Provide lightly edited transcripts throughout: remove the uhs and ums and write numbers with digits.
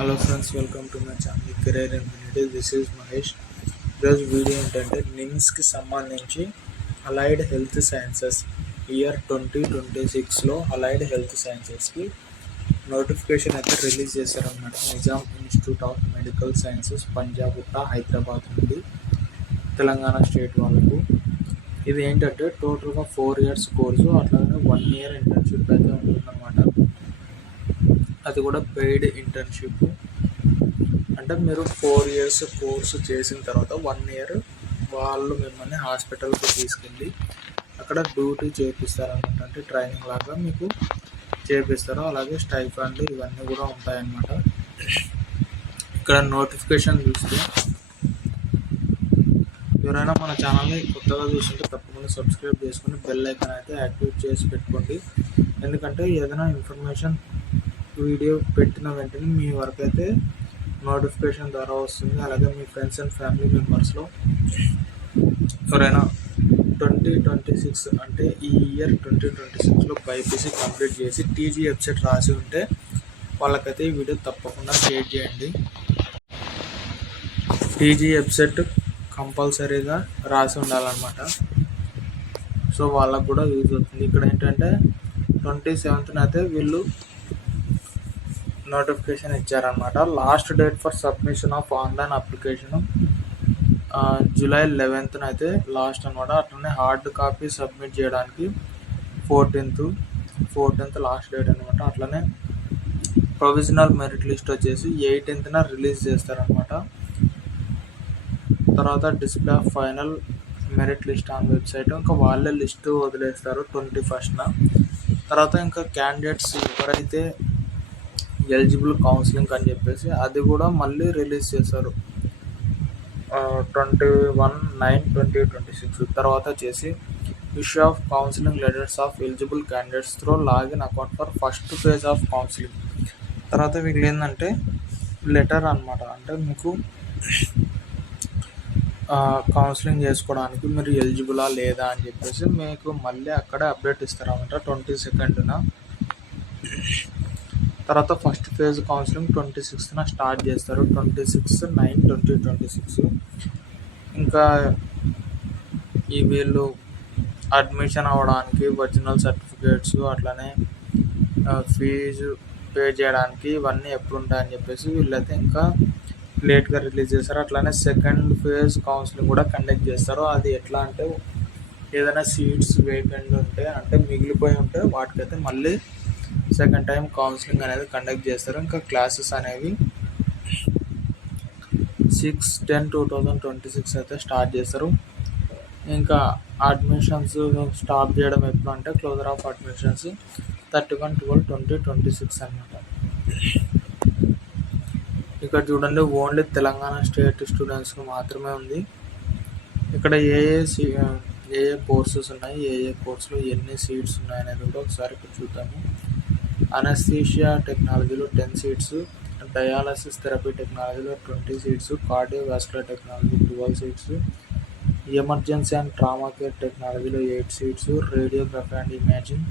Hello friends, welcome to my channel career infinity. This is Mahesh. ఈరోజు video ఏంటంటే నిమ్స్కి సంబంధించి అలైడ్ హెల్త్ సైన్సెస్ ఇయర్ 2026లో అలైడ్ హెల్త్ సైన్సెస్కి నోటిఫికేషన్ అయితే రిలీజ్ చేశారన్నమాట. Nizam institute of medical sciences, Panjagutta, Hyderabad నుండి తెలంగాణ స్టేట్ వాళ్ళకు. ఇది ఏంటంటే టోటల్గా 4 years కోర్సు, అట్లాగే 1 year ఇంటర్న్షిప్ అయితే ఉంటుందన్నమాట. అది కూడా పెయిడ్ ఇంటర్న్షిప్. అంటే మీరు 4 years కోర్సు చేసిన తర్వాత 1 year వాళ్ళు మిమ్మల్ని హాస్పిటల్కి తీసుకెళ్ళి అక్కడ డ్యూటీ చేపిస్తారనమాట. అంటే ట్రైనింగ్ లాగా మీకు చేపిస్తారు. అలాగే స్టైఫండ్ ఇవన్నీ కూడా ఉంటాయన్నమాట. ఇక్కడ నోటిఫికేషన్ చూస్తే ఎవరైనా మన ఛానల్ని కొత్తగా చూస్తుంటే తప్పకుండా సబ్స్క్రైబ్ చేసుకొని బెల్ ఐకాన్ అయితే యాక్టివేట్ చేసి పెట్టుకోండి. ఎందుకంటే ఏదైనా ఇన్ఫర్మేషన్ వీడియో పెట్టిన వెంటనే మీ వరకు అయితే నోటిఫికేషన్ ద్వారా వస్తుంది. అలాగే మీ ఫ్రెండ్స్ అండ్ ఫ్యామిలీ మెంబర్స్లో ఎవరైనా 2026 అంటే ఈ ఇయర్ 2026లో బైపీసీ కంప్లీట్ చేసి టీజీ వెబ్సైట్ రాసి ఉంటే వాళ్ళకైతే ఈ వీడియో తప్పకుండా షేర్ చేయండి. టీజీ వెబ్సైట్ కంపల్సరీగా రాసి ఉండాలన్నమాట. సో వాళ్ళకు కూడా యూజ్ అవుతుంది. ఇక్కడ ఏంటంటే 27th అయితే వీళ్ళు నోటిఫికేషన్ ఇచ్చారనమాట. Last date for submission of online application July 11th అయితే లాస్ట్ అనమాట. అట్లనే హార్డ్ కాపీ సబ్మిట్ చేయడానికి 14th లాస్ట్ డేట్ అనమాట. అట్లనే ప్రొవిజనల్ మెరిట్ లిస్ట్ వచ్చేసి 18th రిలీజ్ చేస్తారనమాట. తర్వాత display of final merit list on website, ఇంకా వాళ్ళే లిస్ట్ వదిలేస్తారు 21st. తర్వాత ఇంకా క్యాండిడేట్స్ ఎవరైతే ఎలిజిబుల్ కౌన్సిలింగ్ అని చెప్పేసి అది కూడా మళ్ళీ రిలీజ్ చేశారు 21/9/2026. తర్వాత వచ్చేసి issue of counselling letters of eligible candidates through login account for first phase of counselling. తర్వాత మీకు ఏంటంటే లెటర్ అనమాట. అంటే మీకు కౌన్సిలింగ్ చేసుకోవడానికి మీరు ఎలిజిబులా లేదా అని చెప్పేసి మీకు మళ్ళీ అక్కడే అప్డేట్ ఇస్తారన్నమాట 22nd. తర్వాత first phase counselling 26th start చేస్తారు, 26/9/2026. ఇంకా ఈ వీళ్ళు అడ్మిషన్ అవ్వడానికి ఒరిజినల్ సర్టిఫికేట్స్, అట్లనే ఫీజు పే చేయడానికి ఇవన్నీ ఎప్పుడు ఉంటాయని చెప్పేసి వీళ్ళైతే ఇంకా లేట్గా రిలీజ్ చేస్తారు. అట్లానే సెకండ్ ఫేజ్ కౌన్సిలింగ్ కూడా కండక్ట్ చేస్తారు. అది ఎట్లా అంటే ఏదైనా సీట్స్ వేకెంట్ ఉంటే, అంటే మిగిలిపోయి ఉంటే వాటికైతే మళ్ళీ సెకండ్ టైం కౌన్సిలింగ్ అనేది కండక్ట్ చేస్తారు. ఇంకా క్లాసెస్ అనేవి 6/10/2026 అయితే స్టార్ట్ చేస్తారు. ఇంకా అడ్మిషన్స్ స్టాప్ చేయడం ఎప్పుడు అంటే క్లోజర్ ఆఫ్ అడ్మిషన్స్ 31/12/2026 అనమాట. ఇక్కడ చూడండి, ఓన్లీ తెలంగాణ స్టేట్ స్టూడెంట్స్కి మాత్రమే ఉంది. ఇక్కడ ఏ కోర్సెస్ ఉన్నాయి, ఏ కోర్సులో ఎన్ని సీట్స్ ఉన్నాయి అనేది కూడా ఒకసారి చూద్దాము. అనస్థీషియా టెక్నాలజీలో 10 seats, డయాలసిస్ థెరపీ టెక్నాలజీలో 20 seats, cardiovascular technology 12 seats, emergency and trauma care టెక్నాలజీలో 8 seats, radiography and imaging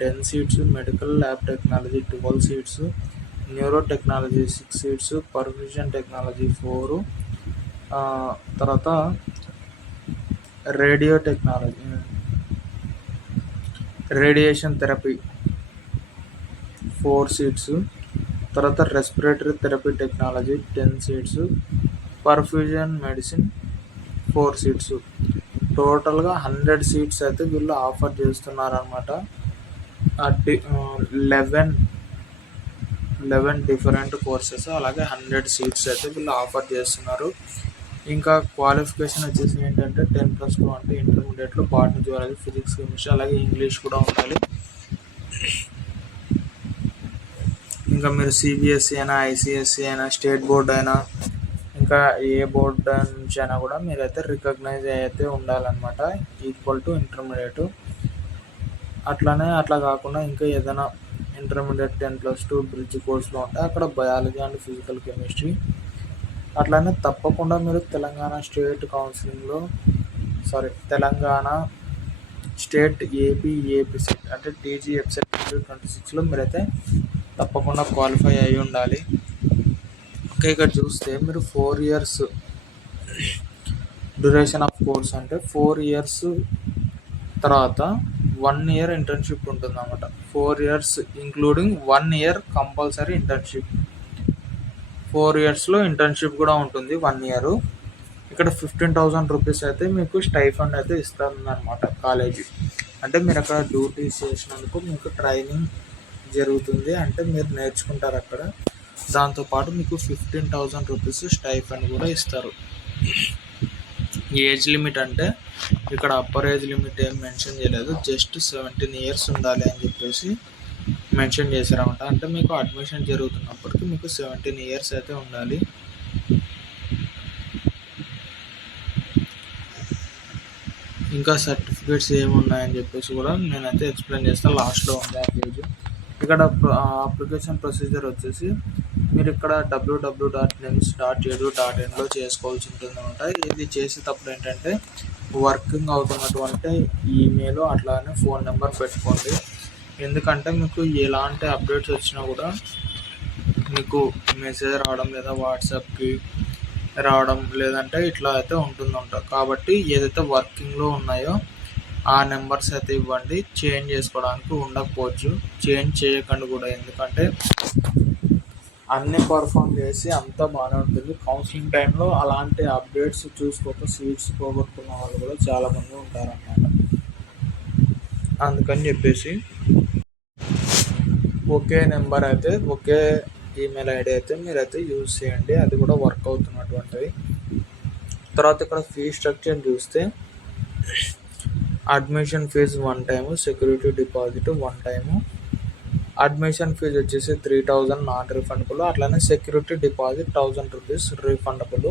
10 seats, medical lab technology 12 seats, neuro technology 6 seats, perfusion technology 4, తర్వాత radio technology, radiation therapy 4 seats, తర్వాత respiratory therapy technology 10 seats, perfusion medicine 4 seats. టోటల్గా 100 seats అయితే వీళ్ళు offer చేస్తున్నారనమాట. 11 different courses, అలాగే 100 seats అయితే వీళ్ళు offer చేస్తున్నారు. ఇంకా క్వాలిఫికేషన్ వచ్చేసి ఏంటంటే 10+2 అంటే ఇంటర్మీడియట్లో బాటనీ, జువాలజీ, ఫిజిక్స్, కెమిస్ట్రీ, అలాగే ఇంగ్లీష్ కూడా ఉండాలి. ఇంకా మీరు సిబిఎస్ఈ అయినా, ఐసిఎస్ఈ అయినా, స్టేట్ బోర్డ్ అయినా, ఇంకా ఏ బోర్డు నుంచి అయినా కూడా మీరైతే రికగ్నైజ్ అయితే ఉండాలన్నమాట, ఈక్వల్ టు ఇంటర్మీడియట్. అట్లా కాకుండా ఇంకా ఏదైనా ఇంటర్మీడియట్ 10+2 బ్రిడ్జ్ కోర్సులో ఉంటే అక్కడ బయాలజీ అండ్ ఫిజికల్ కెమిస్ట్రీ. అట్లానే తప్పకుండా మీరు తెలంగాణ స్టేట్ ఏపీసీ అంటే టీజీ వెబ్సైట్ 2026లో మీరైతే తప్పకుండా క్వాలిఫై అయి ఉండాలి. ఇంకా ఇక్కడ చూస్తే మీరు 4 years డ్యూరేషన్ ఆఫ్ కోర్స్ అంటే 4 years తర్వాత 1 year ఇంటర్న్షిప్ ఉంటుంది అన్నమాట. 4 years including 1 year compulsory internship. 4 yearsలో ఇంటర్న్షిప్ కూడా ఉంటుంది 1 year. ఇక్కడ 15,000 రూపీస్ అయితే మీకు స్టైఫండ్ అయితే ఇస్తారన్నమాట కాలేజీ. అంటే మీరు అక్కడ డ్యూటీస్ చేసినందుకు మీకు ట్రైనింగ్ జరుగుతుంది, అంటే మీరు నేర్చుకుంటారు అక్కడ. దాంతోపాటు మీకు 15,000 రూపీస్ స్టైఫండ్ కూడా ఇస్తారు. ఏజ్ లిమిట్ అంటే ఇక్కడ అప్పర్ ఏజ్ లిమిట్ ఏం మెన్షన్ చేయలేదు, జస్ట్ 17 years ఉండాలి అని చెప్పేసి మెన్షన్ చేశారన్నమాట. అంటే మీకు అడ్మిషన్ జరుగుతున్నప్పటికీ మీకు 17 years అయితే ఉండాలి. ఇంకా సర్టిఫికేట్స్ ఏమున్నాయని చెప్పేసి కూడా నేనైతే ఎక్స్ప్లెయిన్ చేస్తాను, లాస్ట్లో ఉంది ఆ పేజ్. ఇక్కడ అప్లికేషన్ ప్రొసీజర్ వచ్చేసి మీరు ఇక్కడ www.nims.edu.inలో చేసుకోవాల్సి ఉంటుంది అనమాట. ఇది చేసేటప్పుడు ఏంటంటే వర్కింగ్ అవుతున్నటువంటి ఈమెయిల్ అట్లానే ఫోన్ నెంబర్ పెట్టుకోండి. ఎందుకంటే మీకు ఎలాంటి అప్డేట్స్ వచ్చినా కూడా మీకు మెసేజ్ రావడం లేదా వాట్సాప్కి రావడం లేదంటే ఇట్లా అయితే ఉంటుందంట. కాబట్టి ఏదైతే వర్కింగ్లో ఉన్నాయో ఆ నెంబర్స్ అయితే ఇవ్వండి. చేంజ్ చేసుకోవడానికి ఉండకపోవచ్చు, చేంజ్ చేయకండి కూడా. ఎందుకంటే అన్నీ పర్ఫామ్ చేసి అంతా బాగానే ఉంటుంది. కౌన్సిలింగ్ టైంలో అలాంటి అప్డేట్స్ చూసుకోక సీట్స్ పోగొట్టుకున్న వాళ్ళు కూడా చాలామంది ఉంటారన్నమాట. అందుకని చెప్పేసి ఒకే నెంబర్ అయితే ఒకే ఈమెయిల్ ఐడి అయితే మీరైతే యూజ్ చేయండి, అది కూడా వర్క్ అవుతున్నటువంటిది. తర్వాత ఇక్కడ ఫీ స్ట్రక్చర్ చూస్తే admission fees 1 time, security deposit 1 time. Admission fees వచ్చేసి 3,000 నాన్ రిఫండబుల్, అట్లానే సెక్యూరిటీ డిపాజిట్ 1,000 రూపీస్ రీఫండబుల్.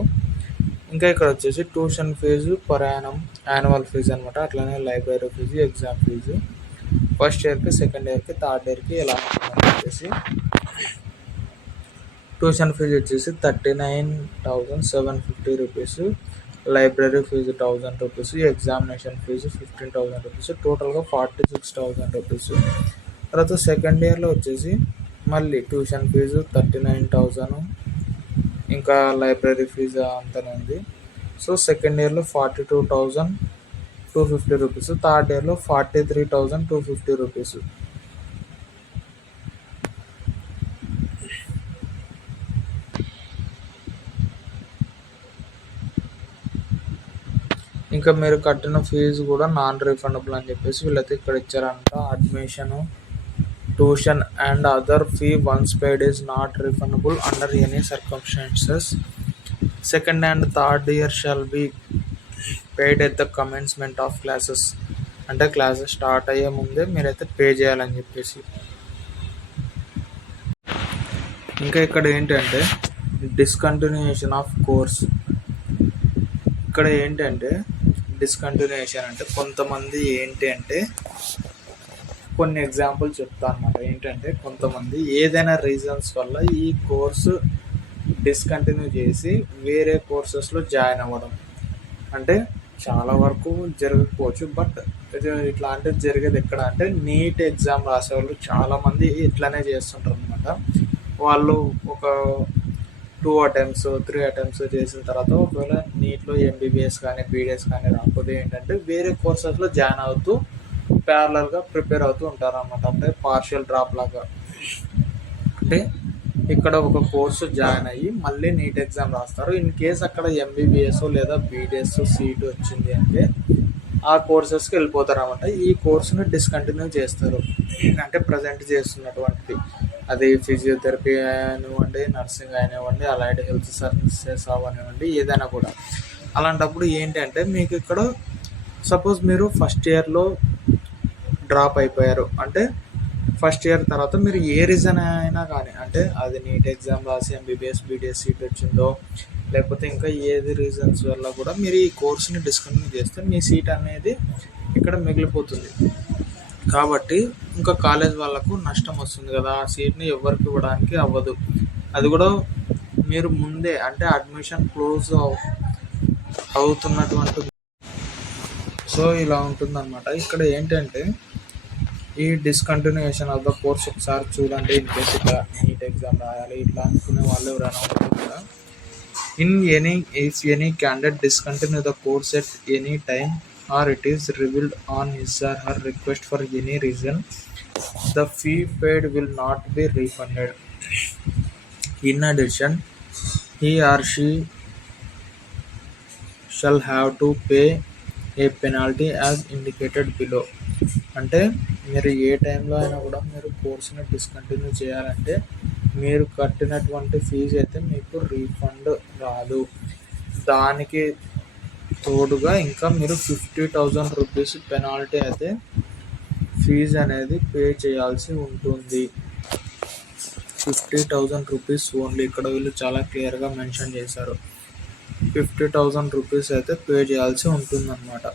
ఇంకా ఇక్కడ వచ్చేసి tuition fees per annual fees అనమాట. అట్లానే library fees, exam fees first ఇయర్కి, సెకండ్ ఇయర్కి, థర్డ్ ఇయర్కి ఎలా ఉంటుందని చెప్పేసి. ట్యూషన్ ఫీజు వచ్చేసి 39,750 rupees, library fees 1,000 rupees, examination fees 15,000 rupees, టోటల్గా 46,000 రూపీస్. తర్వాత సెకండ్ ఇయర్లో వచ్చేసి మళ్ళీ ట్యూషన్ ఫీజు 39,000, ఇంకా లైబ్రరీ ఫీజు అంతనే ఉంది. సో సెకండ్ ఇయర్లో 42,250 రూపీస్, థర్డ్ ఇయర్లో 43,250 రూపీస్. ఇంకా మీరు కట్టిన ఫీజు కూడా నాన్ రీఫండబుల్ అని చెప్పేసి వీళ్ళైతే ఇక్కడ ఇచ్చారంట. Admission, tuition and other fee once paid is not refundable under any circumstances. Second and third year shall be paid at the commencement of classes. అంటే క్లాసెస్ స్టార్ట్ అయ్యే ముందే మీరైతే పే చేయాలని చెప్పేసి. ఇంకా ఇక్కడ ఏంటంటే డిస్కంటిన్యూషన్ ఆఫ్ కోర్స్. ఇక్కడ ఏంటంటే డిస్కంటిన్యూషన్ అంటే కొంతమంది ఏంటి అంటే కొన్ని ఎగ్జాంపుల్ చెప్తా అనమాట. ఏంటంటే కొంతమంది ఏదైనా రీజన్స్ వల్ల ఈ కోర్సు డిస్కంటిన్యూ చేసి వేరే కోర్సెస్లో జాయిన్ అవ్వడం. అంటే చాలా వరకు జరగకపోవచ్చు, బట్ ఇట్లాంటిది జరిగేది ఎక్కడ అంటే నీట్ ఎగ్జామ్ రాసే వాళ్ళు చాలామంది ఇట్లానే చేస్తుంటారు అనమాట. వాళ్ళు ఒక 2 attempts 3 attempts చేసిన తర్వాత ఒకవేళ నీట్లో ఎంబీబీఎస్ కానీ బీడీఎస్ కానీ రాకపోతే ఏంటంటే వేరే కోర్సెస్లో జాయిన్ అవుతూ ప్యారలల్గా ప్రిపేర్ అవుతూ ఉంటారు అన్నమాట. అంటే పార్షియల్ డ్రాప్ లాగా. అంటే ఇక్కడ ఒక కోర్సు జాయిన్ అయ్యి మళ్ళీ నీట్ ఎగ్జామ్ రాస్తారు. ఇన్ కేస్ అక్కడ ఎంబీబీఎస్ లేదా బీడీఎస్ సీటు వచ్చింది అంటే ఆ కోర్సెస్కి వెళ్ళిపోతారు అన్నమాట. ఈ కోర్సుని డిస్కంటిన్యూ చేస్తారు. అంటే ప్రజెంట్ చేస్తున్నటువంటిది అది ఫిజియోథెరపీ అనివ్వండి, నర్సింగ్ అయినివ్వండి, అలైడ్ హెల్త్ సర్వీసెస్ అవనివ్వండి, ఏదైనా కూడా. అలాంటప్పుడు ఏంటంటే మీకు ఇక్కడ సపోజ్ మీరు ఫస్ట్ ఇయర్లో డ్రాప్ అయిపోయారు అంటే ఫస్ట్ ఇయర్ తర్వాత మీరు ఏ రీజన్ అయినా కానీ, అంటే అది నీట్ ఎగ్జామ్ రాసి ఎంబీబీఎస్ బీడీఎస్ సీట్ వచ్చిందో లేకపోతే ఇంకా ఏది రీజన్స్ వల్ల కూడా మీరు ఈ కోర్సుని డిస్కంటిన్యూ చేస్తే మీ సీట్ అనేది ఇక్కడ మిగిలిపోతుంది. కాబట్టి ఇంకా కాలేజ్ వాళ్ళకు నష్టం వస్తుంది కదా, ఆ సీట్ని ఎవరికి ఇవ్వడానికి అవ్వదు. అది కూడా మీరు ముందే అంటే అడ్మిషన్ క్లోజ్ అవుతున్నటువంటి. సో ఇలా ఉంటుందన్నమాట. ఇక్కడ ఏంటంటే ఈ డిస్కంటిన్యూషన్ ఆఫ్ ద కోర్స్ ఒకసారి చూడండి. ఇన్ కేస్ ఇట్లా నీట్ ఎగ్జామ్ రాయాలి ఇట్లా అనుకునే వాళ్ళు ఎవరైనా ఉంటే కూడా in any if any candidate discontinue the course at any time or it is revealed on his or her request for any reason, the fee paid will not be refunded. In addition, he or she shall have to pay a penalty as indicated below. అంటే మీరు ఏ టైంలో అయినా కూడా మీరు కోర్సుని discontinue చేయాలంటే మీరు కట్టినటువంటి fee అయితే మీకు రీఫండ్ రాదు. దానికి తోడుగా ఇంకా మీరు 50,000 రూపీస్ పెనాల్టీ అయితే ఫీజు అనేది పే చేయాల్సి ఉంటుంది. 50,000 రూపీస్ ఓన్లీ. ఇక్కడ వీళ్ళు చాలా క్లియర్గా మెన్షన్ చేశారు. 50,000 రూపీస్ అయితే పే చేయాల్సి ఉంటుందన్నమాట.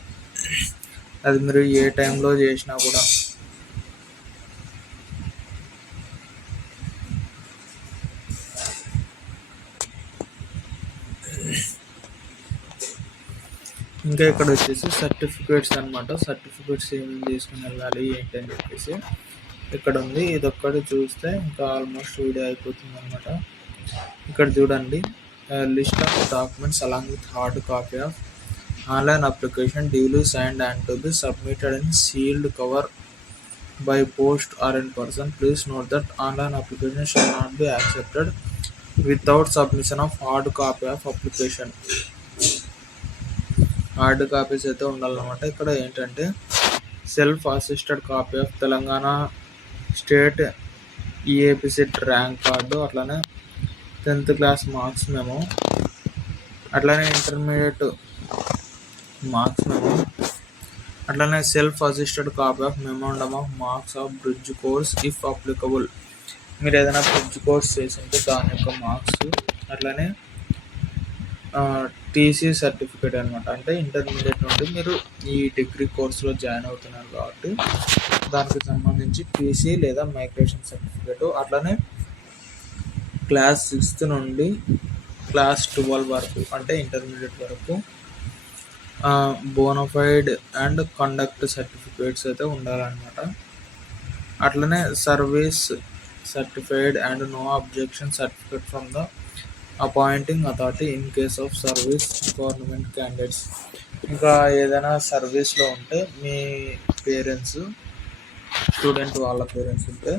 అది మీరు ఏ టైంలో చేసినా కూడా. ఇంకా ఇక్కడ వచ్చేసి సర్టిఫికేట్స్ అనమాట. సర్టిఫికేట్స్ ఏమేమి తీసుకుని వెళ్ళాలి ఏంటి అని చెప్పేసి ఇక్కడ ఉంది. ఇది ఒక్కటి చూస్తే ఇంకా ఆల్మోస్ట్ వీడియో అయిపోతుంది అనమాట. ఇక్కడ చూడండి, list of documents along with hard copy of online application duly signed and to be submitted in sealed cover by post or in person. Please note that online application shall not be accepted without submission of hard copy of application. Hard copies అయితే ఉండాలన్నమాట. ఇక్కడ ఏంటంటే self assisted copy of Telangana state EAPCET rank card, అట్లానే 10th class marks memo, అట్లానే intermediate marks memo, అట్లానే self assisted copy of మెమోండమ్ of marks of bridge course if applicable. మీరు ఏదైనా bridge course చేసింటే దాని యొక్క మార్క్స్, అట్లానే టీసీ సర్టిఫికేట్ అనమాట. అంటే ఇంటర్మీడియట్ నుండి మీరు ఈ డిగ్రీ కోర్సులో జాయిన్ అవుతున్నారు కాబట్టి దానికి సంబంధించి టీసీ లేదా మైగ్రేషన్ సర్టిఫికేట్, అట్లానే క్లాస్ 6th నుండి క్లాస్ 12 వరకు అంటే ఇంటర్మీడియట్ వరకు బోనఫైడ్ అండ్ కండక్ట్ సర్టిఫికేట్స్ అయితే ఉండాలన్నమాట. అట్లనే service certified and no objection certificate from the appointing authority in case of service government candidates. ఇంకా ఏదైనా సర్వీస్లో ఉంటే మీ పేరెంట్స్, స్టూడెంట్ వాళ్ళ పేరెంట్స్ ఉంటే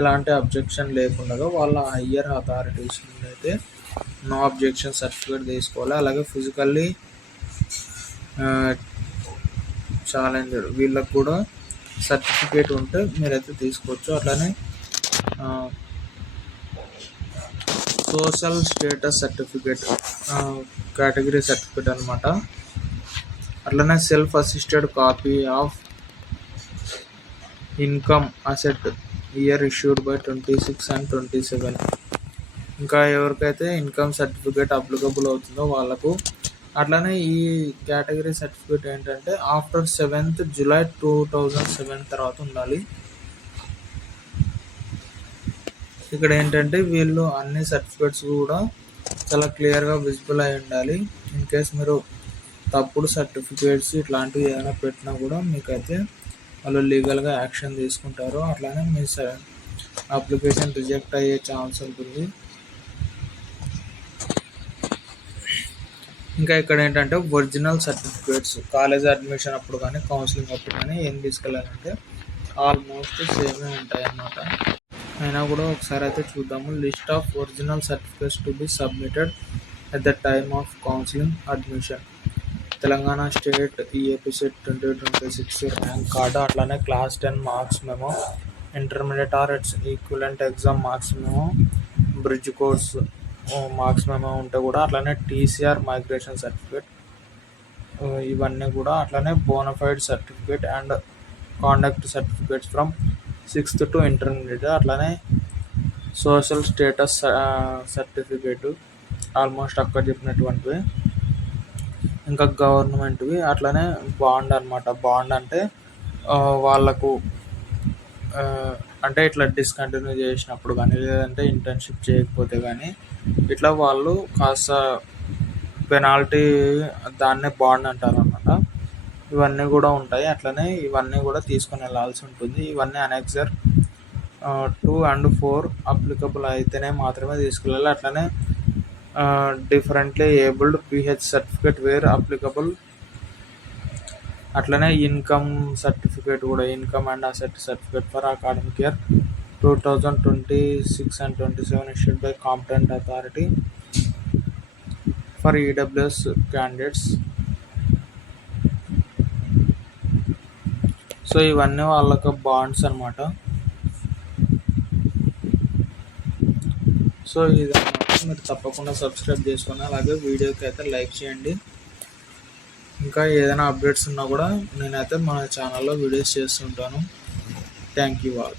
ఎలాంటి అబ్జెక్షన్ లేకుండా వాళ్ళ హయ్యర్ అథారిటీస్ నుండి అయితే నో అబ్జెక్షన్ సర్టిఫికేట్ తీసుకోవాలి. అలాగే ఫిజికల్లీ ఛాలెంజ్డ్ వీళ్ళకు కూడా సర్టిఫికేట్ ఉంటే మీరైతే తీసుకోవచ్చు. అట్లానే social status certificate category certificate అనమాట. అట్లనే self assisted copy of income asset year issued by 26 and 27. ఇంకా ఎవరికైతే ఇన్కమ్ సర్టిఫికేట్ అప్లికబుల్ అవుతుందో వాళ్ళకు. అట్లనే ఈ కేటగిరీ సర్టిఫికేట్ ఏంటంటే ఆఫ్టర్ 7th July 2007 తర్వాత ఉండాలి. ఇక్కడ ఏంటంటే వీళ్ళు అన్ని సర్టిఫికేట్స్ కూడా చాలా క్లియర్గా విజిబుల్ అయి ఉండాలి. ఇన్ కేస్ మీరు తప్పుడు సర్టిఫికేట్స్ ఇట్లాంటివి ఏమైనా పెట్టినా కూడా మీకైతే వాళ్ళు లీగల్గా యాక్షన్ తీసుకుంటారు. అట్లానే మీ అప్లికేషన్ రిజెక్ట్ అయ్యే ఛాన్స్ ఉంటుంది. ఇంకా ఇక్కడ ఏంటంటే ఒరిజినల్ సర్టిఫికేట్స్ కాలేజ్ అడ్మిషన్ అప్పుడు కానీ కౌన్సిలింగ్ అప్పుడు కానీ ఏం తీసుకెళ్ళాలంటే ఆల్మోస్ట్ సేమే ఉంటాయి అన్నమాట. అయినా కూడా ఒకసారి అయితే చూద్దాము. List of original certificates to be submitted at the time of counselling admission. Telangana state EAPCET 2026 rank card, అట్లానే class 10 marks memo, intermediate or its equivalent exam marks memo, bridge course marks memo ఉంటే కూడా, అట్లానే టీసీఆర్ మైగ్రేషన్ సర్టిఫికేట్ ఇవన్నీ కూడా, అట్లానే bonafide certificate and conduct certificates from 6th to intermediate, అట్లానే social status certificate almost అక్కడ చెప్పినటువంటివి. ఇంకా గవర్నమెంట్వి, అట్లనే బాండ్ అనమాట. బాండ్ అంటే వాళ్ళకు అంటే ఇట్లా డిస్కంటిన్యూ చేసినప్పుడు కానీ లేదంటే ఇంటర్న్షిప్ చేయకపోతే కానీ ఇట్లా వాళ్ళు కాస్త పెనాల్టీ దాన్నే బాండ్ అంటారు అనమాట. ఇవన్నీ కూడా ఉంటాయి. అట్లనే ఇవన్నీ కూడా తీసుకొని వెళ్ళాల్సి ఉంటుంది. ఇవన్నీ అనెక్సర్ 2 and 4 అప్లికబుల్ అయితేనే మాత్రమే తీసుకెళ్ళాలి. అట్లనే differently abled PH certificate where applicable. అట్లనే ఇన్కమ్ సర్టిఫికేట్ కూడా, income and asset certificate for academic year 2026 and 27 issued by competent authority for EWS candidates. So ఇవన్నీ వాళ్ళకి బాండ్స్ అనమాట. సో ఇదన్నమాట, మీరు తప్పకుండా సబ్స్క్రైబ్ చేసుకొని అలాగే వీడియోకి అయితే లైక్ చేయండి. ఇంకా ఏదైనా అప్డేట్స్ ఉన్నా కూడా నేనైతే మన ఛానల్లో వీడియోస్ చేస్తుంటాను. Thank you all.